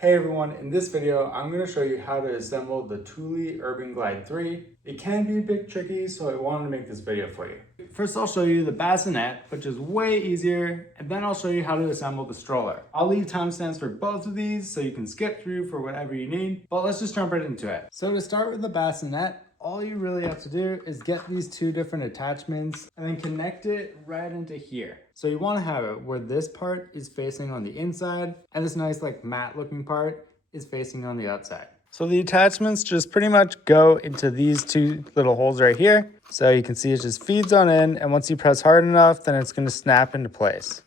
Hey everyone, in this video, I'm going to show you how to assemble the Thule Urban Glide 3. It can be a bit tricky, so I wanted to make this video for you. First, I'll show you the Bassinet, which is way easier, and then I'll show you how to assemble the stroller. I'll leave timestamps for both of these so you can skip through for whatever you need, but let's just jump right into it. So to start with the Bassinet, all you really have to do is get these two different attachments and then connect it right into here. So you want to have it where this part is facing on the inside and this nice like matte looking part is facing on the outside. So the attachments just pretty much go into these two little holes right here. So you can see it just feeds on in, and once you press hard enough, then it's going to snap into place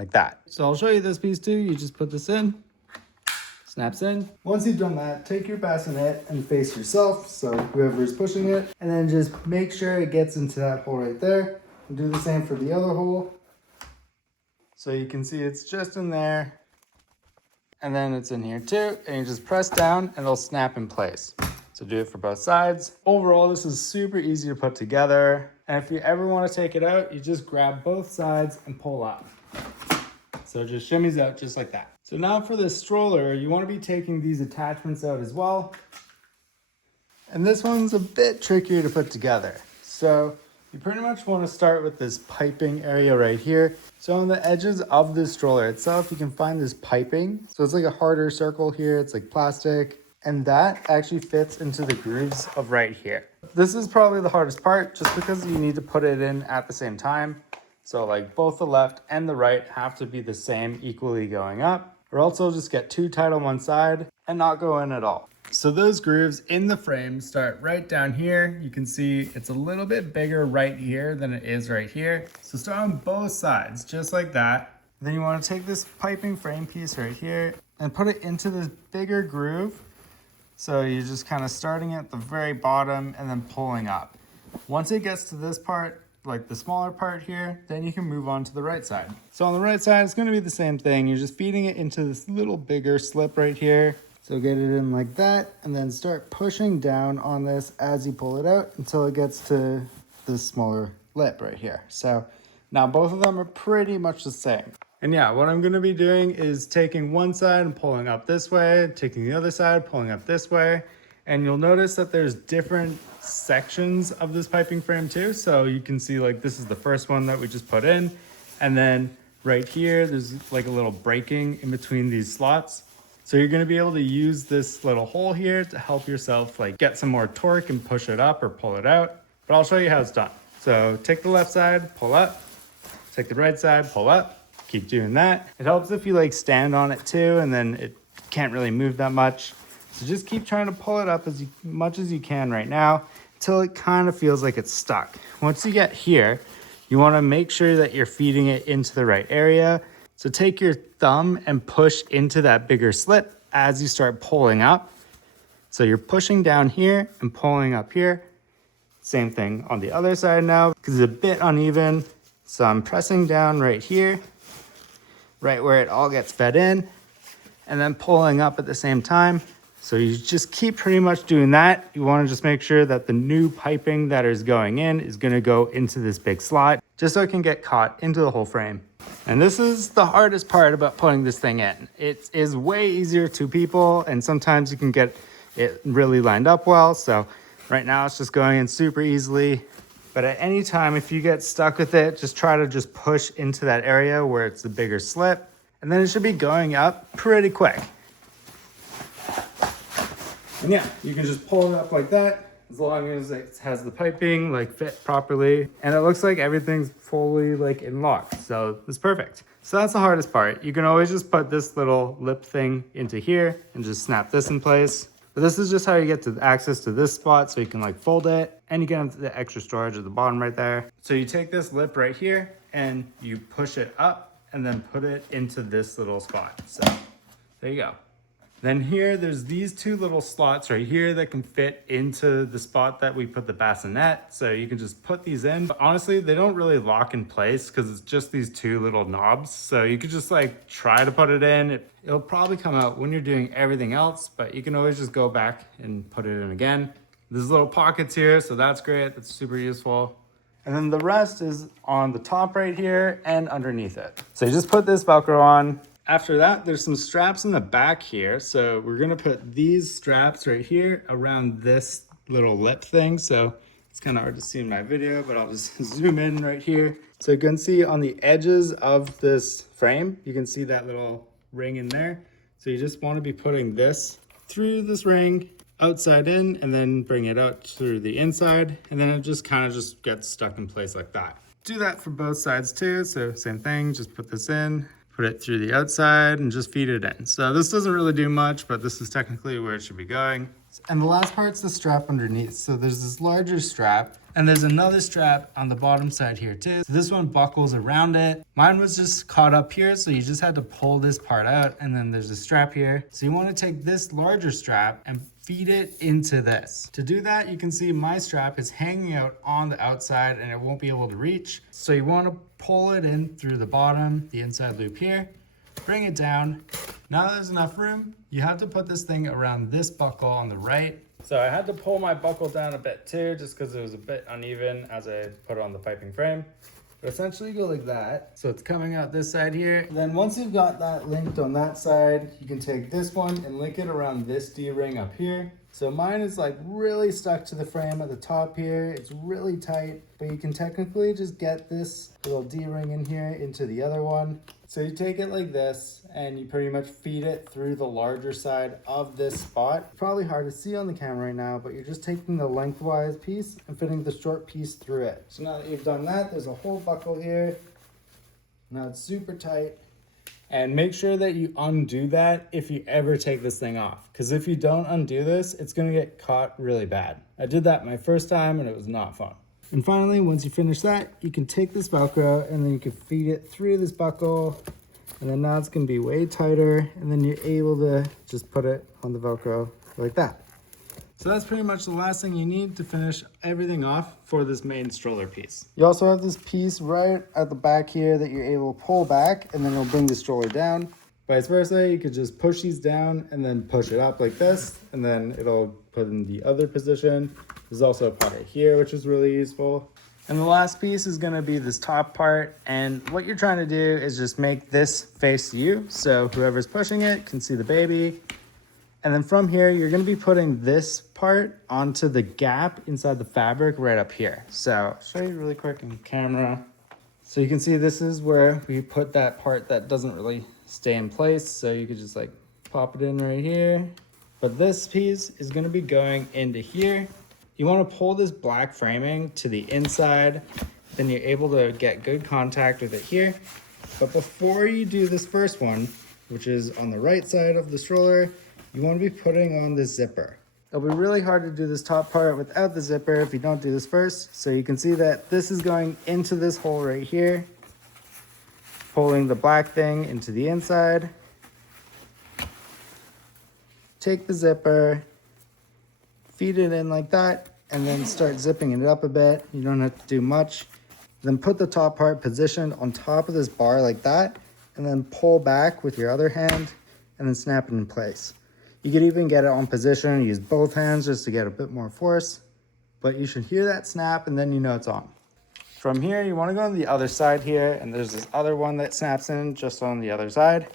like that. So I'll show you this piece too. You just put this in. Snaps in. Once you've done that, take your bassinet and face yourself, so whoever is pushing it, and then just make sure it gets into that hole right there. And do the same for the other hole. So you can see it's just in there, and then it's in here too, and you just press down and it'll snap in place. So do it for both sides. Overall, this is super easy to put together, and if you ever want to take it out, you just grab both sides and pull up. So it just shimmies out just like that. So now for the stroller, you want to be taking these attachments out as well. And this one's a bit trickier to put together. So you pretty much want to start with this piping area right here. So on the edges of the stroller itself, you can find this piping. So it's like a harder circle here. It's like plastic. And that actually fits into the grooves of right here. This is probably the hardest part just because you need to put it in at the same time. So like both the left and the right have to be the same, equally going up, or else it'll just get too tight on one side and not go in at all. So those grooves in the frame start right down here. You can see it's a little bit bigger right here than it is right here. So start on both sides, just like that. Then you want to take this piping frame piece right here and put it into this bigger groove. So you're just kind of starting at the very bottom and then pulling up. Once it gets to this part, like the smaller part here, then you can move on to the right side. So on the right side, it's going to be the same thing. You're just feeding it into this little bigger slip right here. So get it in like that, and then start pushing down on this as you pull it out until it gets to this smaller lip right here. So now both of them are pretty much the same. And yeah, what I'm going to be doing is taking one side and pulling up this way, taking the other side, pulling up this way. And you'll notice that there's different sections of this piping frame too. So you can see like this is the first one that we just put in. And then right here, there's like a little breaking in between these slots. So you're gonna be able to use this little hole here to help yourself like get some more torque and push it up or pull it out. But I'll show you how it's done. So take the left side, pull up, take the right side, pull up, keep doing that. It helps if you like stand on it too, and then it can't really move that much. So just keep trying to pull it up as much as you can right now until it kind of feels like it's stuck. Once you get here, you want to make sure that you're feeding it into the right area. So take your thumb and push into that bigger slit as you start pulling up. So you're pushing down here and pulling up here. Same thing on the other side now because it's a bit uneven. So I'm pressing down right here, right where it all gets fed in, and then pulling up at the same time. So you just keep pretty much doing that. You want to just make sure that the new piping that is going in is going to go into this big slot, just so it can get caught into the whole frame. And this is the hardest part about putting this thing in. It is way easier to people, and sometimes you can get it really lined up well. So right now it's just going in super easily. But at any time, if you get stuck with it, just try to just push into that area where it's the bigger slip, and then it should be going up pretty quick. And yeah, you can just pull it up like that as long as it has the piping like fit properly. And it looks like everything's fully like in lock. So it's perfect. So that's the hardest part. You can always just put this little lip thing into here and just snap this in place. But this is just how you get to access to this spot, so you can like fold it and you get into the extra storage at the bottom right there. So you take this lip right here and you push it up and then put it into this little spot. So there you go. Then here, there's these two little slots right here that can fit into the spot that we put the bassinet. So you can just put these in. But honestly, they don't really lock in place because it's just these two little knobs. So you could just like try to put it in. It'll probably come out when you're doing everything else, but you can always just go back and put it in again. There's little pockets here, so that's great. That's super useful. And then the rest is on the top right here and underneath it. So you just put this Velcro on, After that, there's some straps in the back here. So we're gonna put these straps right here around this little lip thing. So it's kind of hard to see in my video, but I'll just zoom in right here. So you can see on the edges of this frame, you can see that little ring in there. So you just want to be putting this through this ring, outside in, and then bring it out through the inside. And then it just kind of just gets stuck in place like that. Do that for both sides too. So same thing, just put this in, put it through the outside and just feed it in. So this doesn't really do much, but this is technically where it should be going. And the last part's the strap underneath. So there's this larger strap and there's another strap on the bottom side here too. So this one buckles around it. Mine was just caught up here, so you just had to pull this part out, and then there's a strap here. So you want to take this larger strap and feed it into this. To do that, you can see my strap is hanging out on the outside and it won't be able to reach. So you want to pull it in through the bottom, the inside loop here, bring it down. Now there's enough room, you have to put this thing around this buckle on the right. So I had to pull my buckle down a bit too, just because it was a bit uneven as I put it on the piping frame. But essentially you go like that. So it's coming out this side here. Then once you've got that linked on that side, you can take this one and link it around this D-ring up here. So mine is like really stuck to the frame at the top here. It's really tight, but you can technically just get this little D-ring in here into the other one. So you take it like this and you pretty much feed it through the larger side of this spot. Probably hard to see on the camera right now, but you're just taking the lengthwise piece and fitting the short piece through it. So now that you've done that, there's a whole buckle here. Now it's super tight. And make sure that you undo that if you ever take this thing off. Because if you don't undo this, it's gonna get caught really bad. I did that my first time and it was not fun. And finally, once you finish that, you can take this Velcro and then you can feed it through this buckle. And then now it's gonna be way tighter. And then you're able to just put it on the Velcro like that. So that's pretty much the last thing you need to finish everything off for this main stroller piece. You also have this piece right at the back here that you're able to pull back, and then it'll bring the stroller down. Vice versa, you could just push these down and then push it up like this, and then it'll put in the other position. There's also a part right here, which is really useful. And the last piece is gonna be this top part. And what you're trying to do is just make this face you. So whoever's pushing it can see the baby. And then from here, you're gonna be putting this part onto the gap inside the fabric right up here. So I'll show you really quick in camera. So you can see this is where we put that part that doesn't really stay in place. So you could just like pop it in right here. But this piece is gonna be going into here. You wanna pull this black framing to the inside, then you're able to get good contact with it here. But before you do this first one, which is on the right side of the stroller, you want to be putting on the zipper. It'll be really hard to do this top part without the zipper if you don't do this first. So you can see that this is going into this hole right here, pulling the black thing into the inside. Take the zipper, feed it in like that, and then start zipping it up a bit. You don't have to do much. Then put the top part positioned on top of this bar like that, and then pull back with your other hand, and then snap it in place. You could even get it on position, use both hands just to get a bit more force, but you should hear that snap and then you know it's on. From here, you want to go on the other side here, and there's this other one that snaps in just on the other side.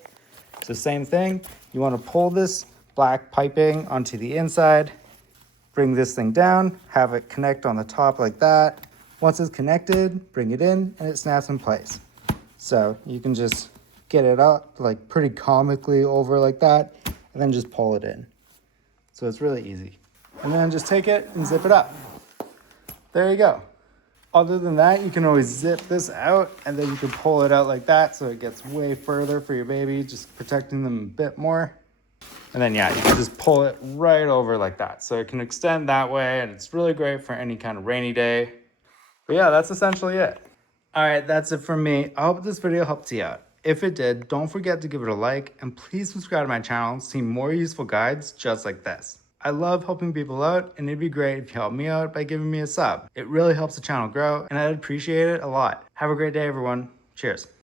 So same thing, you want to pull this black piping onto the inside, bring this thing down, have it connect on the top like that. Once it's connected, bring it in and it snaps in place. So you can just get it up like pretty comically over like that, and then just pull it in. So it's really easy. And then just take it and zip it up. There you go. Other than that, you can always zip this out and then you can pull it out like that so it gets way further for your baby, just protecting them a bit more. And then yeah, you can just pull it right over like that. So it can extend that way, and it's really great for any kind of rainy day. But yeah, that's essentially it. All right, that's it from me. I hope this video helped you out. If it did, don't forget to give it a like, and please subscribe to my channel to see more useful guides just like this. I love helping people out, and it'd be great if you help me out by giving me a sub. It really helps the channel grow, and I'd appreciate it a lot. Have a great day, everyone. Cheers.